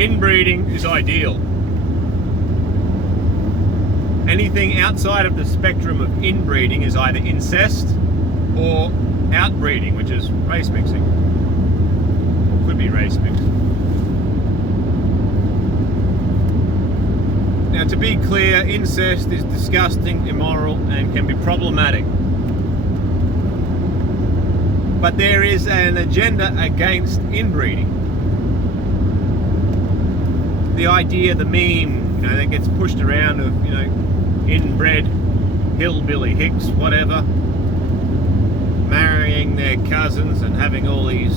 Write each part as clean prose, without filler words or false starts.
Inbreeding is ideal. Anything outside of the spectrum of inbreeding is either incest or outbreeding, which is race mixing. Could be race mixing. Now, to be clear, incest is disgusting, immoral, and can be problematic. But there is an agenda against inbreeding. The idea, the meme, that gets pushed around of, inbred hillbilly hicks, whatever, marrying their cousins and having all these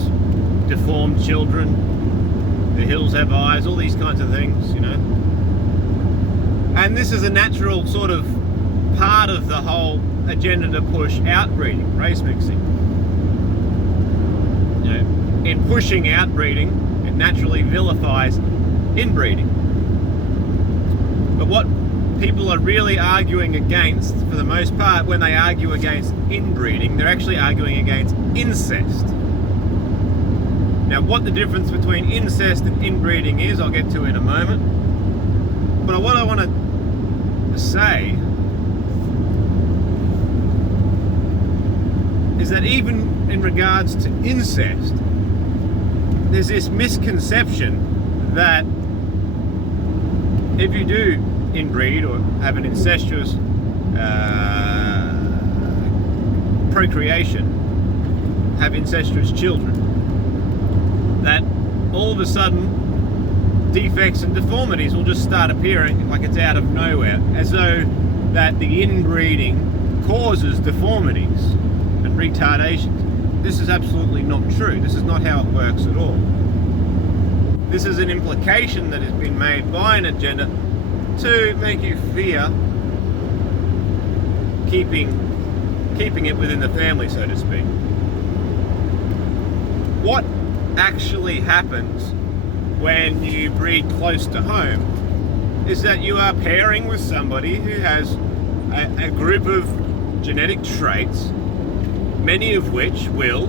deformed children. The hills have eyes, all these kinds of things, And this is a natural sort of part of the whole agenda to push outbreeding, race mixing. In pushing outbreeding, it naturally vilifies inbreeding. But what people are really arguing against, for the most part, when they argue against inbreeding, they're actually arguing against incest. Now, what the difference between incest and inbreeding is, I'll get to in a moment. But what I want to say is that even in regards to incest, there's this misconception that if you do inbreed or have an incestuous procreation, have incestuous children, that all of a sudden defects and deformities will just start appearing like it's out of nowhere, as though that the inbreeding causes deformities and retardations. This is absolutely not true. This is not how it works at all. This is an implication that has been made by an agenda to make you fear keeping it within the family, so to speak. What actually happens when you breed close to home is that you are pairing with somebody who has a group of genetic traits, many of which will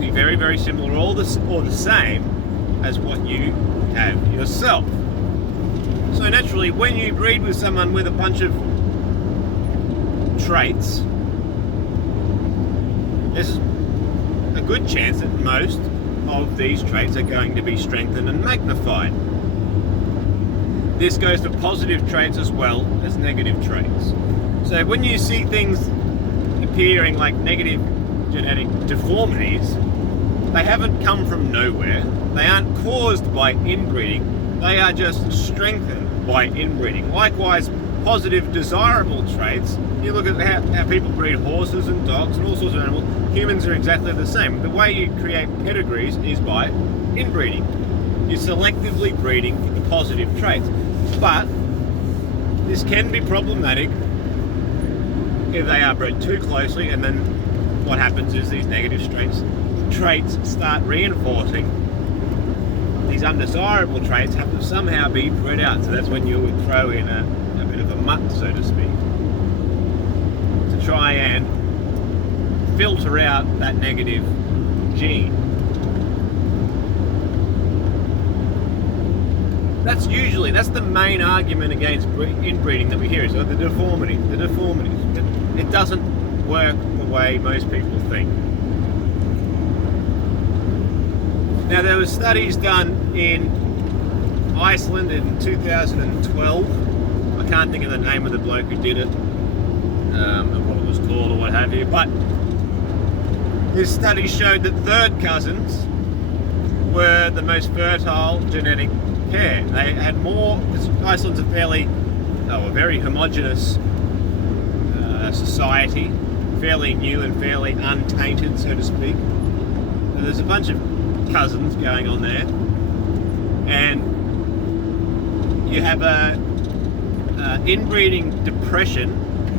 be very, very similar or the same as what you have yourself. So naturally, when you breed with someone with a bunch of traits, there's a good chance that most of these traits are going to be strengthened and magnified. This goes for positive traits as well as negative traits. So when you see things appearing like negative genetic deformities, they haven't come from nowhere. They aren't caused by inbreeding. They are just strengthened by inbreeding. Likewise, positive desirable traits, you look at how people breed horses and dogs and all sorts of animals. Humans are exactly the same. The way you create pedigrees is by inbreeding. You're selectively breeding the positive traits. But this can be problematic if they are bred too closely, and then what happens is these negative traits start reinforcing. These undesirable traits have to somehow be bred out. So that's when you would throw in a bit of a mutt, so to speak, to try and filter out that negative gene. That's the main argument against inbreeding that we hear, is the deformities. It doesn't work the way most people think. Now, there were studies done in Iceland in 2012. I can't think of the name of the bloke who did it, and what it was called or what have you, but this study showed that third cousins were the most fertile genetic pair. They had more, because Iceland's a very homogenous society, fairly new and fairly untainted, so to speak. So there's a bunch of cousins going on there, and you have a inbreeding depression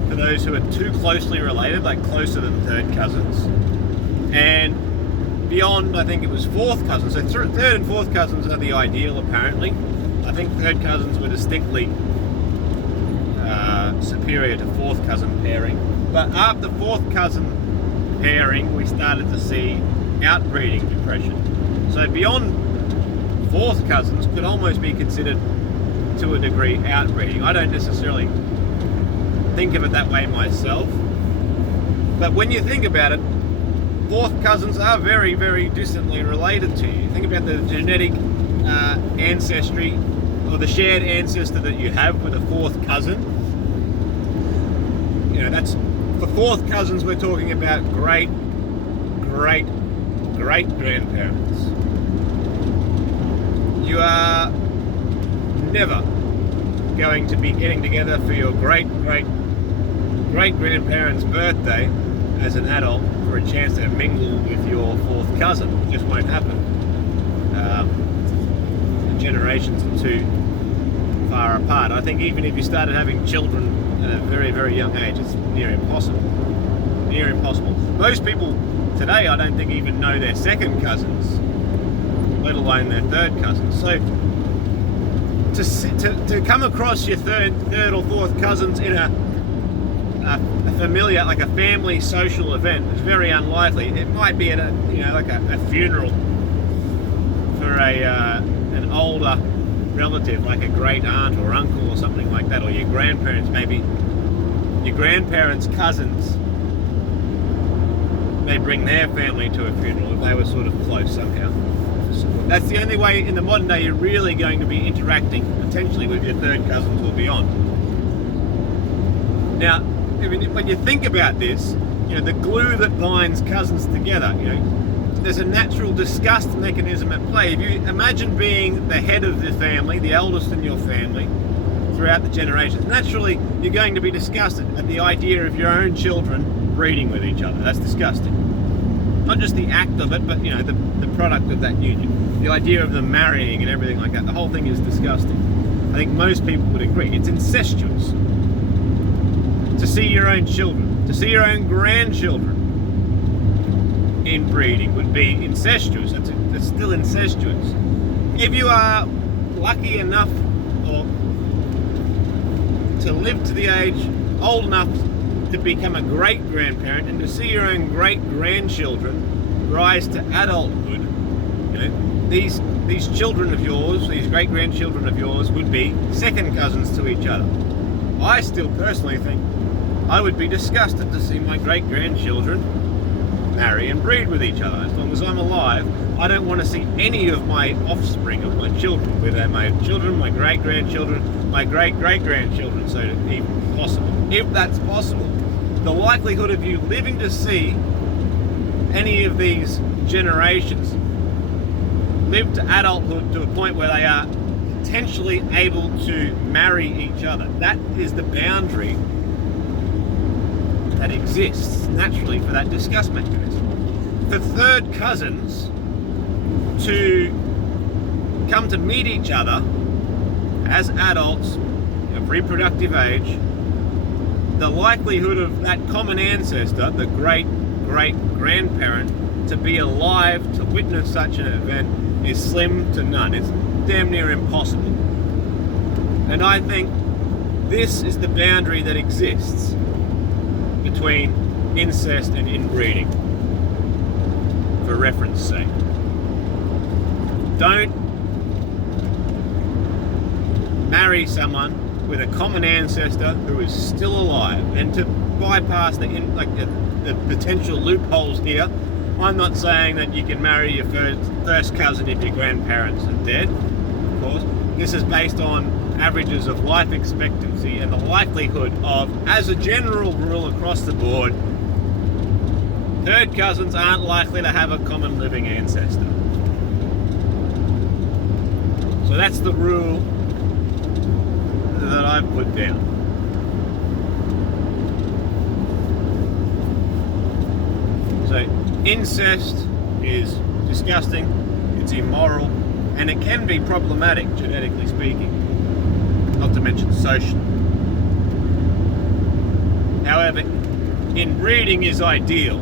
for those who are too closely related, like closer than third cousins, and beyond, I think it was fourth cousins. So third and fourth cousins are the ideal, apparently. I think third cousins were distinctly superior to fourth cousin pairing. But after fourth cousin pairing, we started to see outbreeding depression. So beyond fourth cousins could almost be considered, to a degree, outbreeding. I don't necessarily think of it that way myself, but when you think about it, fourth cousins are very, very distantly related to you. Think about the genetic ancestry, or the shared ancestor that you have with a fourth cousin. You know, that's, for fourth cousins, we're talking about great grandparents. You are never going to be getting together for your great grandparents' birthday as an adult for a chance to mingle with your fourth cousin. It just won't happen. The generations are too far apart. I think even if you started having children at a very, very young age, it's near impossible. Near impossible. Most people today, I don't think, even know their second cousins, let alone their third cousins. So to come across your third or fourth cousins in a familiar, like a family social event, is very unlikely. It might be at a funeral for an older relative, like a great aunt or uncle or something like that, or your grandparents. Maybe your grandparents' cousins may bring their family to a funeral if they were sort of close somehow. That's the only way in the modern day you're really going to be interacting potentially with your third cousins or beyond. Now, when you think about this, the glue that binds cousins together, there's a natural disgust mechanism at play. If you imagine being the head of the family, the eldest in your family, throughout the generations, naturally you're going to be disgusted at the idea of your own children breeding with each other. That's disgusting. Not just the act of it, but the product of that union. The idea of them marrying and everything like that. The whole thing is disgusting. I think most people would agree. It's incestuous. To see your own children, to see your own grandchildren inbreeding would be incestuous. It's still incestuous. If you are lucky enough to live to the age old enough to become a great grandparent and to see your own great grandchildren rise to adulthood, these children of yours, these great grandchildren of yours, would be second cousins to each other. I still personally think I would be disgusted to see my great grandchildren marry and breed with each other. As long as I'm alive, I don't want to see any of my offspring, of my children, whether my children, my great grandchildren, my great great grandchildren, so even possible. If that's possible, the likelihood of you living to see any of these generations live to adulthood to a point where they are potentially able to marry each other, that is the boundary that exists naturally for that disgust mechanism. For third cousins to come to meet each other as adults of reproductive age, the likelihood of that common ancestor, the great great grandparent, to be alive to witness such an event is slim to none. It's damn near impossible. And I think this is the boundary that exists between incest and inbreeding, for reference sake. Don't marry someone with a common ancestor who is still alive. And to bypass the potential loopholes here, I'm not saying that you can marry your first cousin if your grandparents are dead, of course. This is based on averages of life expectancy and the likelihood of, as a general rule across the board, third cousins aren't likely to have a common living ancestor. So that's the rule that I've put down. So incest is disgusting, it's immoral, and it can be problematic, genetically speaking, not to mention socially. However, inbreeding is ideal.